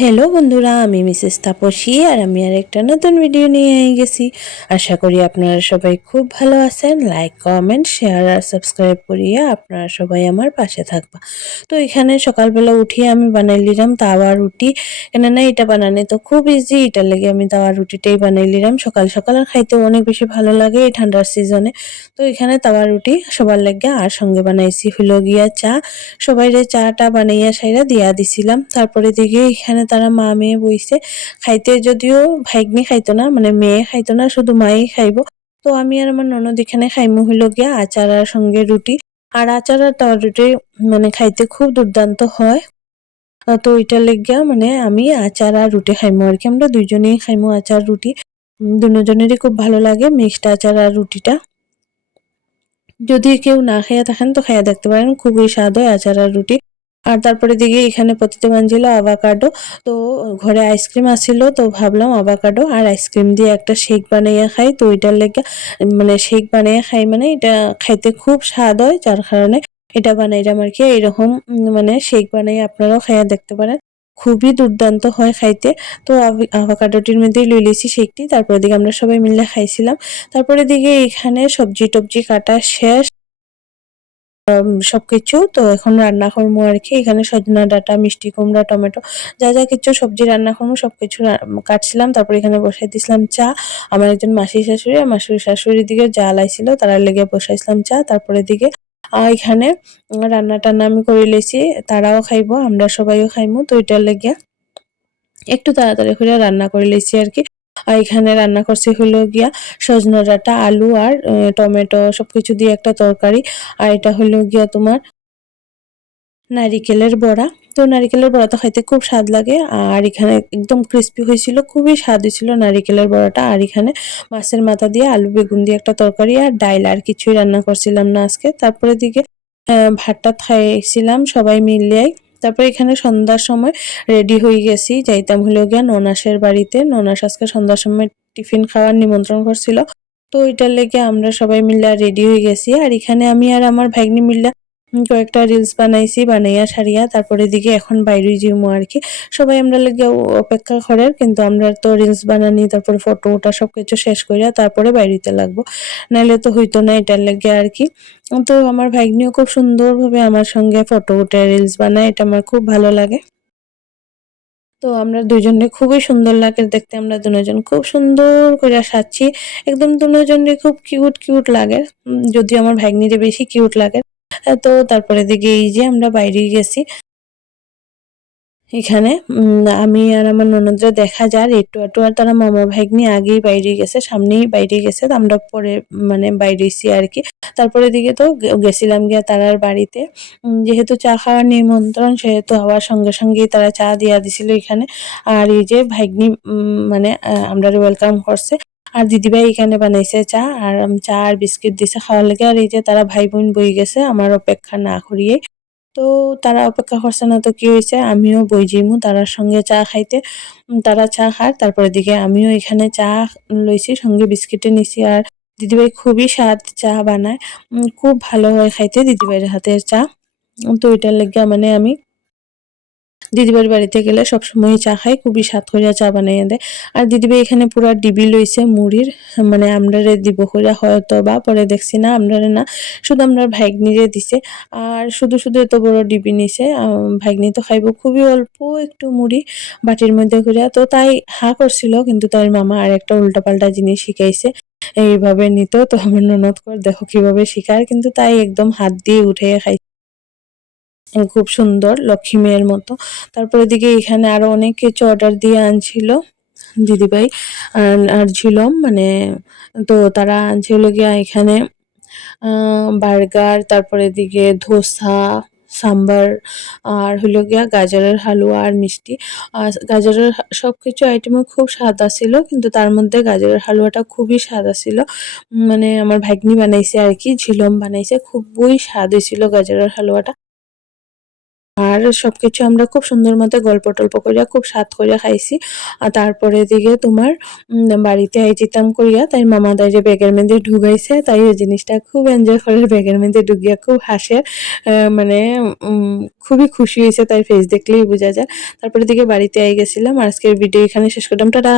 Hello বন্ধুরা, আমি Mrs Tapasi আর আমি আরেকটা নতুন ভিডিও নিয়ে গেছি। আশা করি আপনারা সবাই খুব ভালো আছেন। লাইক, কমেন্ট, শেয়ার আর সাবস্ক্রাইব করিয়া আপনারা সবাই আমার পাশে থাকবা। তো এখানে সকালবেলা উঠিয়ে আমি বানাই নিলাম তাওয়া রুটি। কেননা এটা বানানো তো খুব ইজি, এটার লেগে আমি তাওয়া রুটিটাই বানাই নিলাম। সকাল সকাল আর খাইতেও অনেক বেশি ভালো লাগে এই ঠান্ডার সিজনে। তো এখানে তাওয়া রুটি সবার লেগে আর সঙ্গে বানাইছি হলো গিয়া চা। সবাইরে চাটা বানাইয়া সাইরা দিয়া দিছিলাম। তারপরে দিকে এখানে তারা মা মেয়ে বইছে খাইতে, যদিও ভাইগনি খাইতো না, মানে মেয়ে খাইতো না, শুধু মাই খাইবো। তো আমি আর আমার ননদ এখানে খাইমু হইলো গিয়া আচার আর সঙ্গে রুটি। আর আচার আর তাওয়া রুটি মানে খাইতে খুব দুর্দান্ত হয়। তো ওইটার লেগিয়া মানে আমি আচার আর রুটি খাইমু আর কি, আমরা দুইজনেই খাইমু আচার রুটি। দুজনেরই খুব ভালো লাগে মিক্সড আচার আর রুটিটা। যদি কেউ না খেয়ে থাকেন তো খেয়ে দেখতে পারেন, খুবই স্বাদ হয় আচার আর রুটি। আর তারপরে দিকে এখানে পতিতে বানছিল আভাকাডো। তো ঘরে আইসক্রিম আসছিল, তো ভাবলাম আভাকাডো আর আইসক্রিম দিয়ে একটা শেক বানাইয়া খাই। তো ওইটার লেগে মানে শেক বানাইয়া খাই, মানে এটা খাইতে খুব স্বাদ হয়, যার কারণে এটা বানাইলাম আর কি। এইরকম মানে শেক বানাই আপনারাও খাইয়া দেখতে পারেন, খুবই দুর্দান্ত হয় খাইতে। তো আভাকাডোটির মধ্যেই লই লিছি শেকটি, তারপরে দিকে আমরা সবাই মিলে খাইছিলাম। তারপরে দিকে এখানে সবজি টবজি কাটা শেষ, সবকিছু। তো এখন রান্না করবো আর কি। এখানে সজনা ডাঁটা, মিষ্টি কুমড়া, টমেটো, যা যা কিছু সবজি রান্না করবো সবকিছু কাটছিলাম। তারপর এখানে বসাই দিছিলাম চা। আমার একজন মাসি শাশুড়ি আর মাসির শাশুড়ির দিকে জাল আইছিল, তার লেগে বসাইছিলাম চা। তারপরে দিকে এখানে রান্না টান্না আমি করে লেছি, তারাও খাইবো, আমরা সবাইও খাইমু। তো এটার লেগে একটু তাড়াতাড়ি করে রান্না করে লেছি আর কি। আর এখানে রান্না করছি হলো গিয়া সজনা ডাঁটা, আলু আর টমেটো সবকিছু দিয়ে একটা তরকারি। আর এটা হলো গিয়া তোমার নারিকেলের বড়া। তো নারিকেলের বড়া তো খাইতে খুব স্বাদ লাগে। আর এখানে একদম ক্রিস্পি হয়েছিল, খুবই স্বাদ হয়েছিল নারিকেলের বড়াটা। আর এখানে মাছের মাথা দিয়ে আলু বেগুন দিয়ে একটা তরকারি আর ডাইল, আর কিছুই রান্না করছিলাম না আজকে। তারপরে দিকে ভাতটা খাইছিলাম সবাই মিলে। তারপরে এখানে সন্ধ্যার সময় রেডি হয়ে গেছি, যাইতাম হলো গিয়া ননাসের বাড়িতে। ননাস আজকে সন্ধ্যার সময় টিফিন খাওয়ার নিমন্ত্রণ করছিল। তো ওইটার লেগে আমরা সবাই মিলে রেডি হয়ে গেছি। আর এখানে আমি আর আমার ভাগ্নি মিল্লা কয়েকটা রিলস বানাইছি, বানাইয়া সারিয়া তারপরে দিকে এখন বাইরে যাইমু আর কি। সবাই আমরা লেগে অপেক্ষা করার, কিন্তু আমরা তো রিলস বানানি, তারপরে ফটো ওটা সবকিছু শেষ করিয়া তারপরে বাইরেতে লাগবো, নাইলে তো হইতো না এটার লেগে আর কি। তো আমার ভাগ্নিও খুব সুন্দরভাবে আমার সঙ্গে ফটো উঠে রিলস বানায়, এটা আমার খুব ভালো লাগে। তো আমরা দুজনে খুবই সুন্দর লাগে দেখতে, আমরা দুজন খুব সুন্দর করে সাজছি, একদম দুজনে খুব কিউট কিউট লাগে। যদিও আমার ভাগ্নিরে বেশি কিউট লাগে। তো তারপরে দিকে এই যে আমরা বাইরে গেছি। এখানে আমি আর আমার ননদরা দেখা যায় একটু একটু, আর তারা মামা ভাগ্নি আগেই বাইরে গেছে, সামনেই বাইরে গেছে, তো আমরা পরে মানে বাইরেছি আর কি। তারপরে দিকে তো গেছিলাম গিয়া তারার বাড়িতে। যেহেতু চা খাওয়ার নিমন্ত্রণ, সেহেতু হওয়ার সঙ্গে সঙ্গেই তারা চা দিয়া দিছিল এখানে। আর এই যে ভাগ্নি মানে আমরা ওয়েলকাম করছে। আর দিদিভাই এখানে বানাইছে চা, আর চা আর বিস্কিট দিছে খাওয়ার লেগে। আর এই যে তারা ভাই বোন বই গেছে আমার অপেক্ষা না করিয়ে। তো তারা অপেক্ষা করছে না তো কি হয়েছে, আমিও বই যাইমু তারার সঙ্গে চা খাইতে। তারা চা খায়, তারপরে দিকে আমিও এখানে চা লইছি, সঙ্গে বিস্কিটে নিছি। আর দিদিভাই খুবই স্বাদ চা বানায়, খুব ভালো হয় খাইতে দিদিভাইয়ের হাতের চা। তো এটার লেগে মানে আমি দিদিভাইয়ের বাড়িতে গেলে সবসময় চা খাই, খুবই স্বাদ করিয়া চা বানাইয়া দেয়। আর দিদিভাই এখানে পুরা ডিবি লইছে মুড়ির, মানে আমরারে দিব কইরা, হয়তো বা পরে দেখছি না আমরারে না, শুধু আমরার ভাগ্নিরে দিছে। আর শুধু শুধু এত বড় ডিবি নিছে, ভাগ্নি তো খাইব খুবই অল্প একটু মুড়ি বাটির মধ্যে করিয়া। তো তাই হা করছিল, কিন্তু তার মামা আর একটা উল্টাপাল্টা জিনিস শিখাইছে এইভাবে নিত। তো আমার ননদ কর দেখো কিভাবে শিখার, কিন্তু তাই একদম হাত দিয়ে উঠে খাই, খুব সুন্দর লক্ষ্মী মেয়ের মতো। তারপরে দিকে এখানে আরো অনেক কিছু অর্ডার দিয়ে আনছিল দিদিভাই আর ঝিলম, মানে তো তারা আনছিল গিয়া এখানে বার্গার, তারপরে দিকে ধোসা, সাম্বার, আর হইলো গিয়া গাজরের হালুয়া আর মিষ্টি। গাজরের সবকিছু আইটেমও খুব স্বাদ আছিল, কিন্তু তার মধ্যে গাজরের হালুয়াটা খুবই স্বাদ আছিল। মানে আমার ভাগ্নি বানাইছে আর কি, ঝিলম বানাইছে, খুবই স্বাদ হয়েছিল গাজরের হালুয়াটা। আর সবকিছু আমরা খুব সুন্দর মতো গল্প টল্প করিয়া খুব স্বাদ করিয়া খাইছি। আর তারপরে দিকে তোমার বাড়িতে যেতাম করিয়া তাই মামা তাই যে ব্যাগের মধ্যে ঢুকাইছে, তাই ওই জিনিসটা খুব এনজয় করে ব্যাগের মধ্যে ঢুকিয়া খুব হাসে। মানে খুবই খুশি হয়েছে, তাই ফেস দেখলেই বোঝা যায়। তারপরে দিকে বাড়িতে গেছিলাম। আজকের ভিডিও এখানে শেষ করলাম, টাটা।